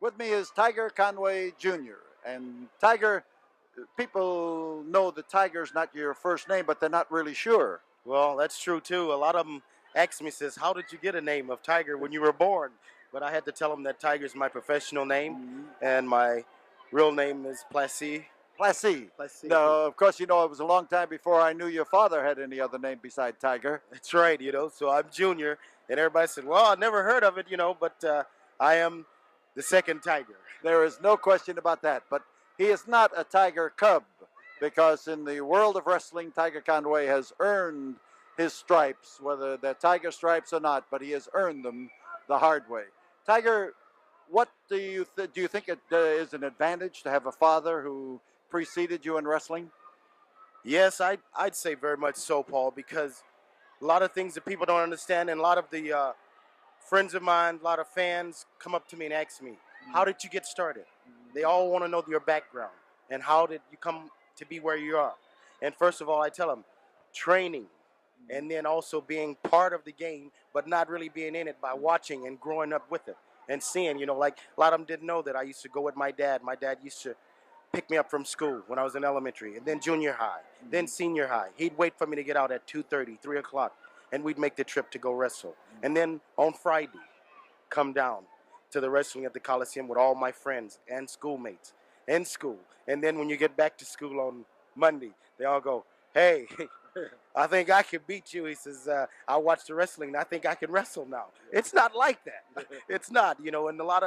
With me is Tiger Conway Jr. And Tiger, people know that Tiger's not your first name, but they're not really sure. Well, that's true too. A lot of them ask me, says, "How did you get a name of Tiger when you were born?" But I had to tell them that Tiger's my professional name, and my real name is Placide. Placide. Placide. No, of course, it was a long time before I knew your father had any other name beside Tiger. That's right. So I'm Junior, and everybody said, "Well, I never heard of it," but I am the second Tiger. There is no question about that. But he is not a Tiger Cub because in the world of wrestling, Tiger Conway has earned his stripes, whether they're Tiger stripes or not, but he has earned them the hard way. Tiger, what do you think it is an advantage to have a father who preceded you in wrestling? Yes, I'd say very much so, Paul, because a lot of things that people don't understand, and a lot of the friends of mine, a lot of fans come up to me and ask me, "How did you get started?" They all want to know your background and how did you come to be where you are. And first of all, I tell them training, and then also being part of the game, but not really being in it by watching and growing up with it and seeing. Like a lot of them didn't know that I used to go with my dad. My dad used to pick me up from school when I was in elementary, and then junior high, then senior high. He'd wait for me to get out at 2:30, 3 o'clock, and we'd make the trip to go wrestle. And then on Friday, come down to the wrestling at the Coliseum with all my friends and schoolmates in school. And then when you get back to school on Monday, they all go, "Hey, I think I can beat you." He says, "I watched the wrestling, and I think I can wrestle now." It's not like that. It's not, and a lot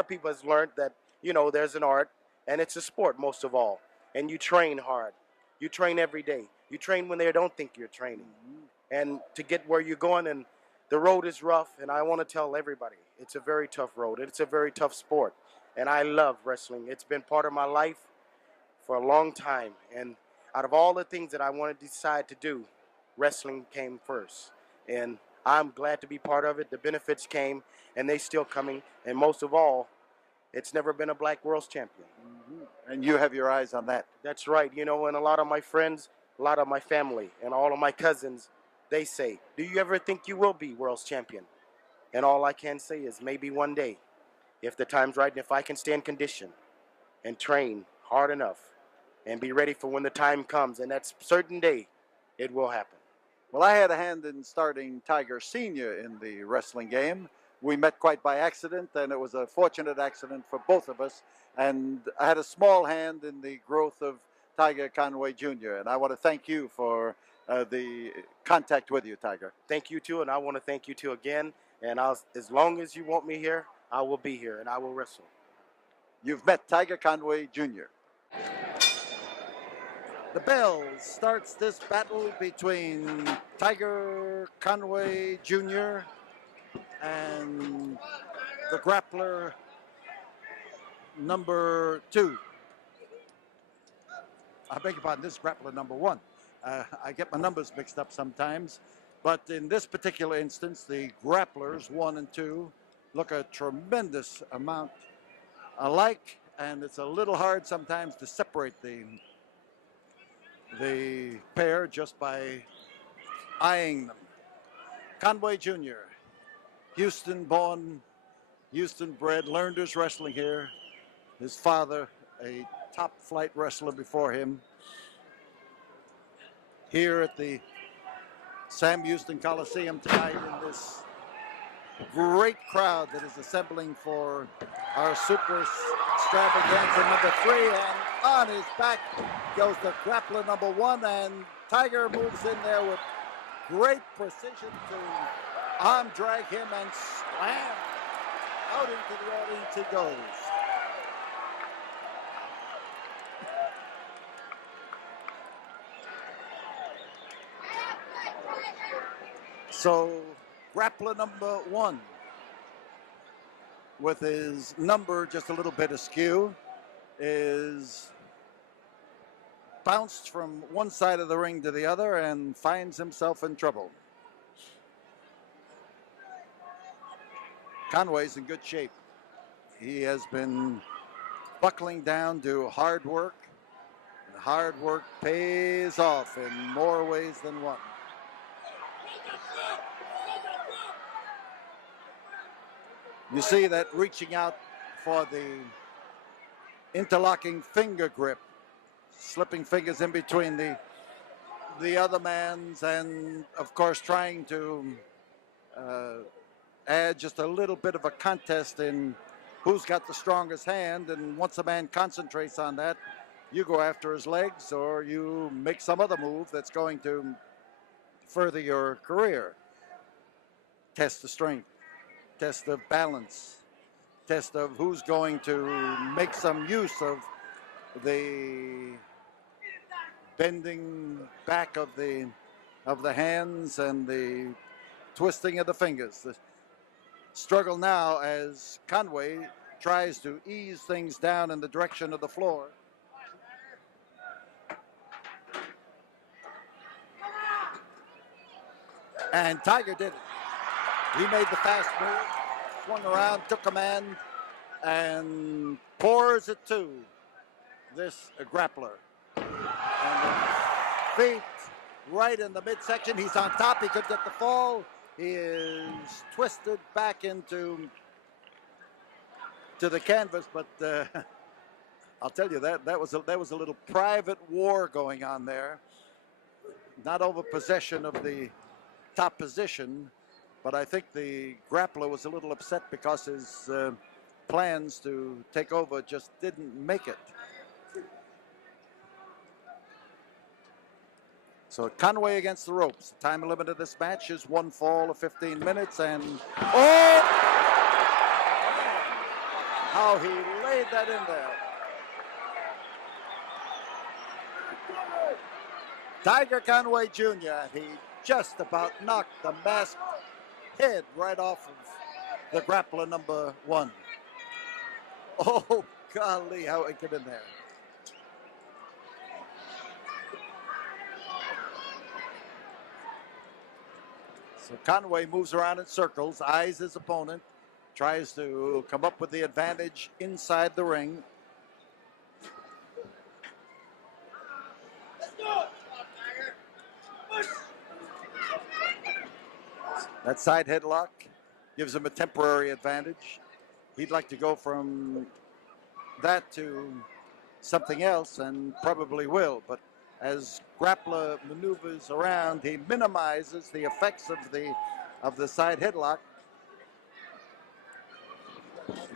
of people has learned that, there's an art, and it's a sport most of all. And you train hard. You train every day. You train when they don't think you're training. And to get where you're going, and the road is rough, and I want to tell everybody, it's a very tough road. It's a very tough sport. And I love wrestling. It's been part of my life for a long time. And out of all the things that I wanted to decide to do, wrestling came first. And I'm glad to be part of it. The benefits came, and they still coming. And most of all, it's never been a black world's champion. And you have your eyes on that. That's right. And a lot of my friends, a lot of my family, and all of my cousins, they say, "Do you ever think you will be world's champion?" And all I can say is maybe one day, if the time's right, and if I can stay in condition and train hard enough and be ready for when the time comes, and that certain day, it will happen. Well, I had a hand in starting Tiger Sr. in the wrestling game. We met quite by accident, and it was a fortunate accident for both of us. And I had a small hand in the growth of Tiger Conway Jr., and I want to thank you for the contact with you, Tiger. Thank you too, and I want to thank you too again. And as long as you want me here, I will be here, and I will wrestle. You've met Tiger Conway Jr. The bell starts this battle between Tiger Conway Jr. and the Grappler number 2. I beg your pardon, this is Grappler number 1. I get my numbers mixed up sometimes, but in this particular instance, the Grapplers 1 and 2 look a tremendous amount alike, and it's a little hard sometimes to separate the pair just by eyeing them. Conway Jr., Houston born, Houston bred, learned his wrestling here. His father, a top flight wrestler before him. Here at the Sam Houston Coliseum tonight in this great crowd that is assembling for our super extravaganza number 3. And on his back goes the Grappler number 1, and Tiger moves in there with great precision to arm drag him and slam out into the audience he goes. So Grappler number 1, with his number just a little bit askew, is bounced from one side of the ring to the other and finds himself in trouble. Conway's in good shape. He has been buckling down to hard work, and hard work pays off in more ways than one. You see that reaching out for the interlocking finger grip, slipping fingers in between the other man's, and of course trying to add just a little bit of a contest in who's got the strongest hand. And once a man concentrates on that, you go after his legs or you make some other move that's going to further your career. Test the strength, test of balance, test of who's going to make some use of the bending back of the hands and the twisting of the fingers. The struggle now as Conway tries to ease things down in the direction of the floor. And Tiger did it. He made the fast move, swung around, took command, and pours it to this grappler. And the feet right in the midsection. He's on top. He could get the fall. He is twisted back into the canvas, but I'll tell you that was a little private war going on there. Not over possession of the top position, but I think the grappler was a little upset because his plans to take over just didn't make it. So Conway against the ropes. The time limit of this match is one fall of 15 minutes, and oh! How he laid that in there. Tiger Conway Jr., he just about knocked the masked head right off of the grappler number one. Oh, golly, how it got in there. So Conway moves around in circles, eyes his opponent, tries to come up with the advantage inside the ring. That side headlock gives him a temporary advantage. He'd like to go from that to something else, and probably will, but as Grappler maneuvers around, he minimizes the effects of the side headlock.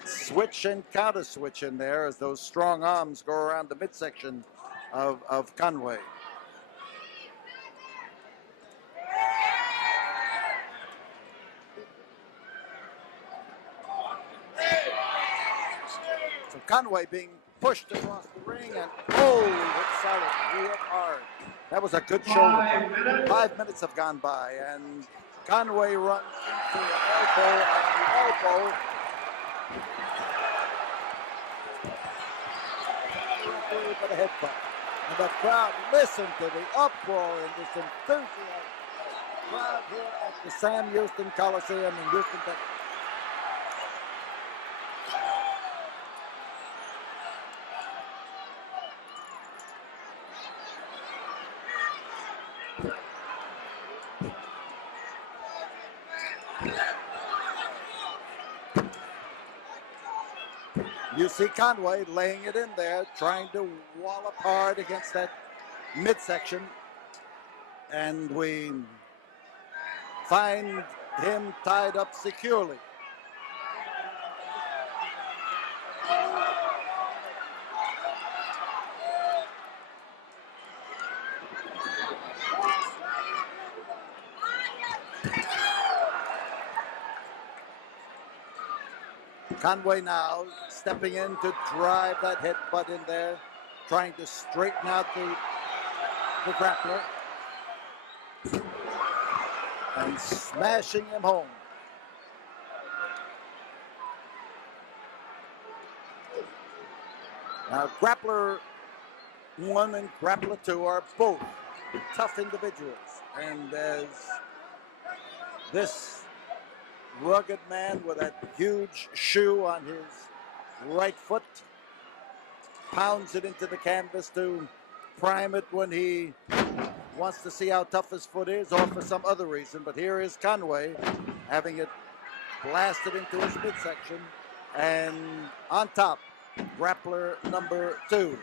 Switch and counter switch in there as those strong arms go around the midsection of Conway. So Conway being pushed across the ring, and oh, he hit solid, he hit hard. That was a good shoulder blow. 5 minutes have gone by, and Conway runs into the elbow, and the elbow but a headbutt. And the crowd listened to the uproar and this enthusiasm. Crowd here at the Sam Houston Coliseum in Houston, Texas. You see Conway laying it in there, trying to wallop hard against that midsection. And we find him tied up securely. Conway now stepping in to drive that headbutt in there, trying to straighten out the grappler and smashing him home. Now Grappler 1 and Grappler 2 are both tough individuals, and as this rugged man with that huge shoe on his right foot pounds it into the canvas to prime it when he wants to see how tough his foot is or for some other reason. But here is Conway having it blasted into his midsection. And on top, grappler number 2.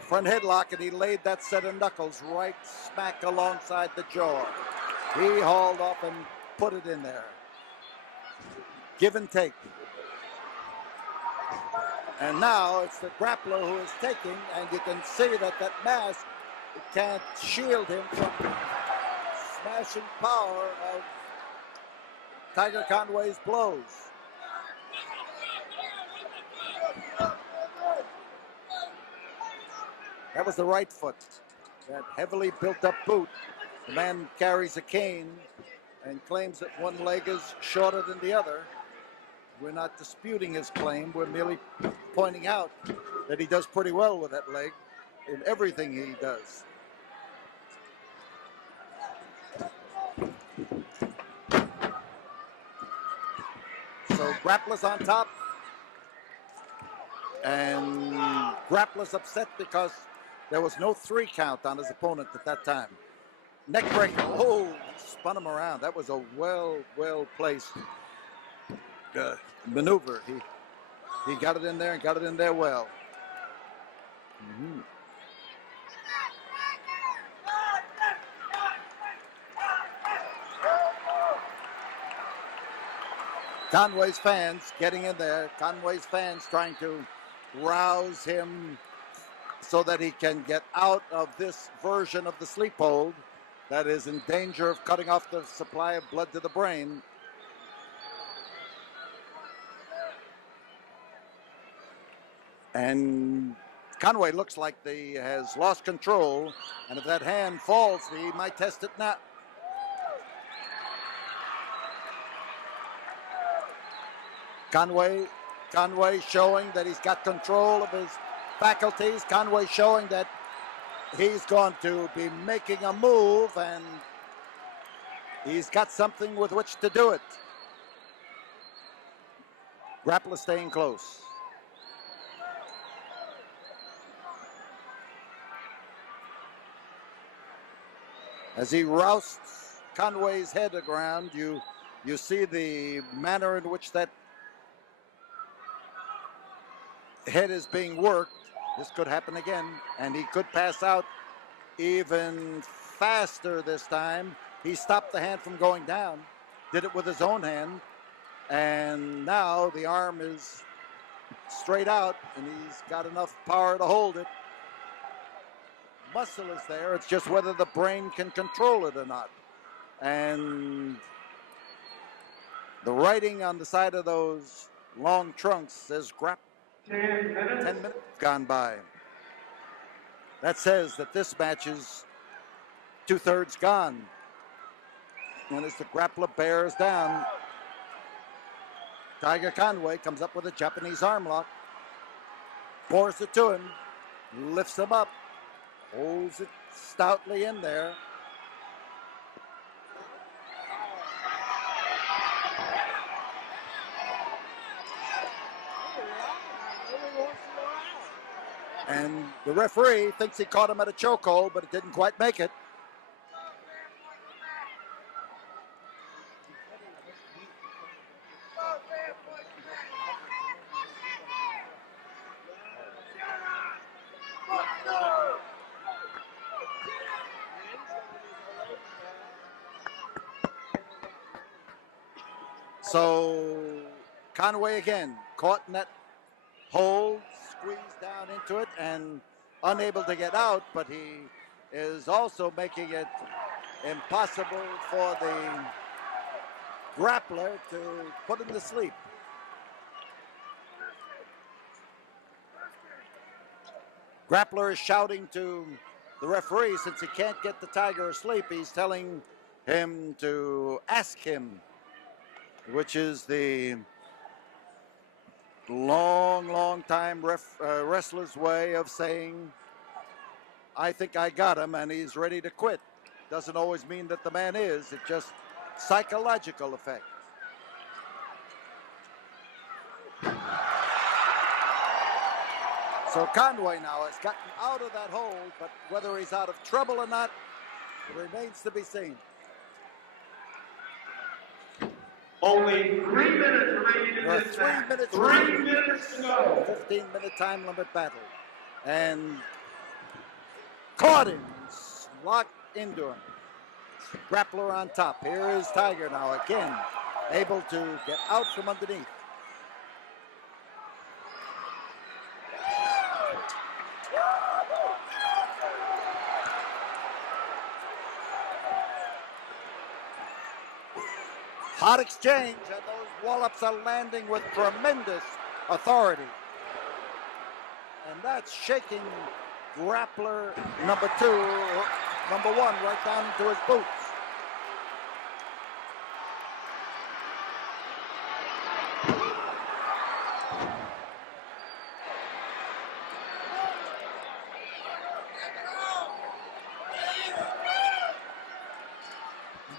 Front headlock, and he laid that set of knuckles right smack alongside the jaw. He hauled off and put it in there. Give and take. And now it's the grappler who is taking, and you can see that that mask can't shield him from the smashing power of Tiger Conway's blows. That was the right foot, that heavily built up boot. The man carries a cane and claims that one leg is shorter than the other. We're not disputing his claim. We're merely pointing out that he does pretty well with that leg in everything he does. So Grappler's on top. And Grappler's upset because there was no 3 count on his opponent at that time. Neck breaker. Oh, spun him around. That was a well placed maneuver. He got it in there and got it in there well. Conway's fans getting in there. Conway's fans trying to rouse him so that he can get out of this version of the sleep hold that is in danger of cutting off the supply of blood to the brain. And Conway looks like he has lost control, and if that hand falls, he might test it now. Conway showing that he's got control of his faculties. Conway showing that he's going to be making a move, and he's got something with which to do it. Grappler staying close. As he rousts Conway's head around, you see the manner in which that head is being worked. This could happen again, and he could pass out even faster this time. He stopped the hand from going down, did it with his own hand, and now the arm is straight out, and he's got enough power to hold it. Muscle is there. It's just whether the brain can control it or not. And the writing on the side of those long trunks says grap. 10 minutes gone by. That says that this match is 2/3 gone. And as the grappler bears down, Tiger Conway comes up with a Japanese arm lock, pours it to him, lifts him up, holds it stoutly in there. And the referee thinks he caught him at a chokehold, but it didn't quite make it. So Conway again caught in that hold, squeezed down into it and unable to get out, but he is also making it impossible for the grappler to put him to sleep. Grappler is shouting to the referee since he can't get the Tiger asleep. He's telling him to ask him, which is the long time wrestler's way of saying, I think I got him, and he's ready to quit. Doesn't always mean that the man is. It's just psychological effect. So Conway now has gotten out of that hold, but whether he's out of trouble or not remains to be seen. Only 3 minutes remaining in this match. 3 minutes to go. 15-minute time limit battle. And caught him, locked into him. Grappler on top. Here is Tiger now again, able to get out from underneath. Hot exchange, and those wallops are landing with tremendous authority. And that's shaking Grappler number 1 right down into his boots.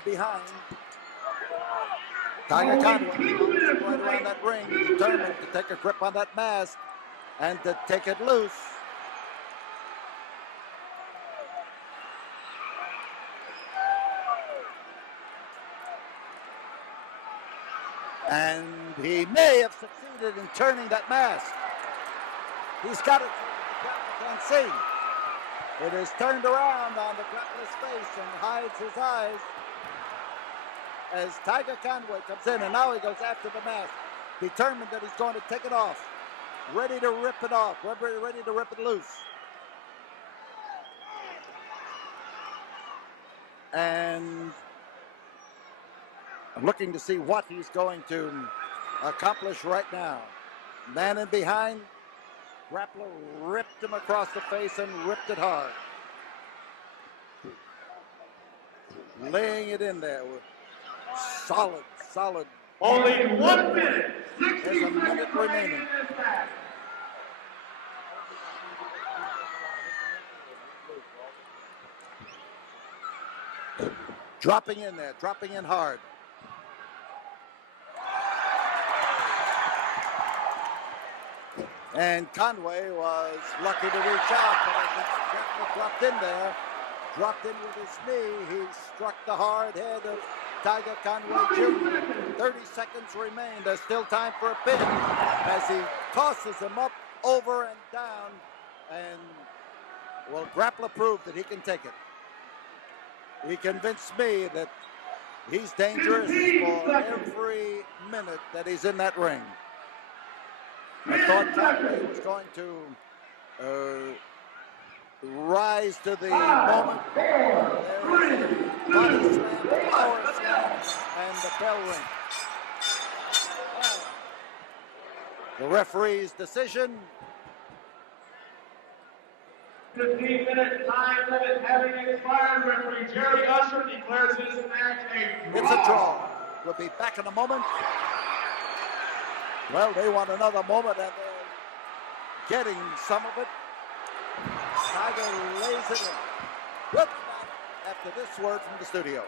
Behind. Tiger Conway right around that ring, determined to take a grip on that mask and to take it loose. And he may have succeeded in turning that mask. He's got it, the can't see. It is turned around on the Grappler's face and hides his eyes as Tiger Conway comes in, and now he goes after the mask, determined that he's going to take it off, ready to rip it off, ready to rip it loose. And I'm looking to see what he's going to accomplish right now. Man in behind, Grappler ripped him across the face and ripped it hard. Laying it in there with solid. Only 1 minute, 60 There's a minute seconds remaining remaining. in this match. Dropping in there, dropping in hard. And Conway was lucky to reach out, but as Grappler dropped in there, dropped in with his knee, he struck the hard head of Tiger Conway Jr. 30 seconds remain. There's still time for a pin as he tosses him up, over and down. And, well, Grappler proved that he can take it. He convinced me that he's dangerous for every minute that he's in that ring. I thought Conway was going to rise to the moment. Body slam, power slam, and the bell ring. The referee's decision. 15-minute time limit having expired. Referee Jerry Usher declares this match a draw. It's a draw. We'll be back in a moment. Well, they want another moment, and they're getting some of it. Tiger lays it in. We'll be back after this word from the studio.